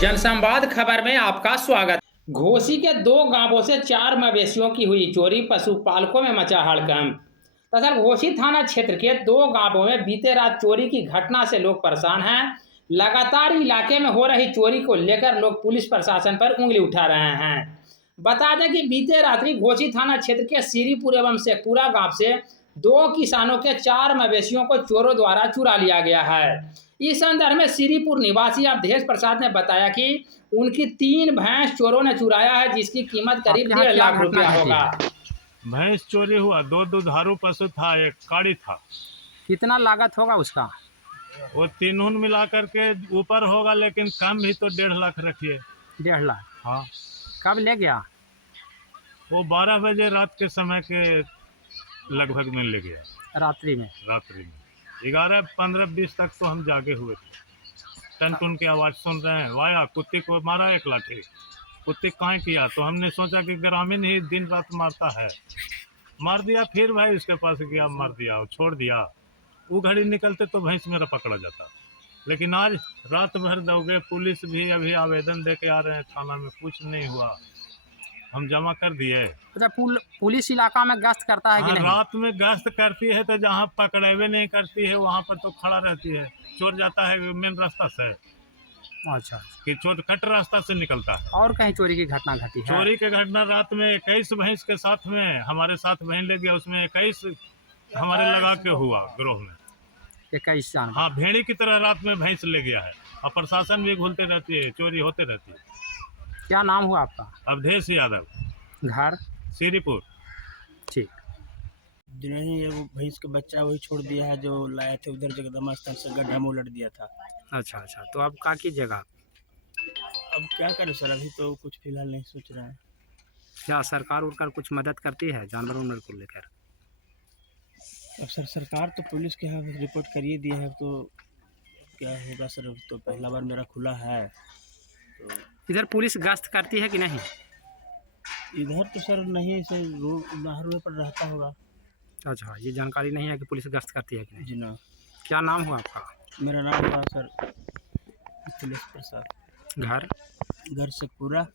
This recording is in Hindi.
जनसंवाद खबर में आपका स्वागत। घोसी के 2 गांवों से 4 मवेशियों की हुई चोरी, पशुपालकों में मचा हड़कंप। दरअसल घोसी थाना क्षेत्र के 2 गांवों में बीते रात चोरी की घटना से लोग परेशान हैं। लगातार इलाके में हो रही चोरी को लेकर लोग पुलिस प्रशासन पर उंगली उठा रहे हैं। बता दें कि बीते रात्रि घोसी थाना क्षेत्र के श्रीपुर एवं शेखपुरा गांव से 2 किसानों के 4 मवेशियों को चोरों द्वारा चुरा लिया गया है। इस संदर्भ में श्रीपुर निवासी अवधेश प्रसाद ने बताया कि उनकी 3 भैंस चोरों ने चुराया है, जिसकी कीमत करीब 1.5 लाख रुपया होगा। भैंस चोरी हुआ, 2 दुधारू पशु था, 1 काड़ी था। कितना लागत होगा उसका? वो तीनों मिला करके ऊपर होगा, लेकिन कम भी तो 1.5 लाख रखिए। 1.5 लाख? हाँ। कब ले गया? वो 12 बजे रात के समय के लगभग में ले गया। रात्रि में? रात्रि में 11:15-20 तक तो हम जागे हुए थे। टन टन की आवाज़ सुन रहे हैं। वाया कुत्ते को मारा 1 लाठी। कुत्ते काहे किया, तो हमने सोचा कि ग्रामीण ही दिन रात मारता है, मार दिया। फिर भाई उसके पास गया, मार दिया और छोड़ दिया। वो घड़ी निकलते तो भैंस मेरा पकड़ा जाता। लेकिन आज रात भर दौगे, पुलिस भी अभी आवेदन दे के आ रहे हैं थाना में, कुछ नहीं हुआ। हम जमा कर दिए। अच्छा, पुलिस इलाका में गश्त करता है कि नहीं? रात में गश्त करती है, तो जहाँ पकड़ेवे नहीं करती है वहाँ पर तो खड़ा रहती है। चोर जाता है मेन रास्ता से। अच्छा, कि शॉर्टकट रास्ता से निकलता है। और कहीं चोरी की घटना घटी है? चोरी की घटना रात में 21 भैंस के साथ में हमारे साथ बहन ले गया, उसमें 21 हमारे लगा के हुआ ग्रोह में। 21 जानवर? हाँ, भेड़ी की तरह रात में भैंस ले गया है। और प्रशासन भी घूमते रहती है, चोरी होते रहती है। क्या नाम हुआ आपका? अवधेश यादव, घर? श्रीपुर। ठीक। नहीं, वो भैंस का बच्चा वही छोड़ दिया है जो लाए थे उधर जगदम्बा स्थल से, गड्ढा में उलट दिया था। अच्छा, तो अब क्या कीजिएगा? अब क्या करें सर, अभी तो कुछ फिलहाल नहीं सोच रहे हैं। क्या सरकार उड़कर कुछ मदद करती है जानवरों को लेकर? अब सर सरकार तो पुलिस के यहाँ रिपोर्ट करिए दिया है, तो क्या होगा सर। अब तो पहला बार मेरा खुला है। तो इधर पुलिस गश्त करती है कि नहीं? इधर तो सर नहीं, सर नहर पर रहता होगा। अच्छा, ये जानकारी नहीं है कि पुलिस गश्त करती है कि नहीं। जी ना। क्या नाम हुआ आपका? मेरा नाम हुआ सर अवधेश प्रसाद। घर? घर से पूरा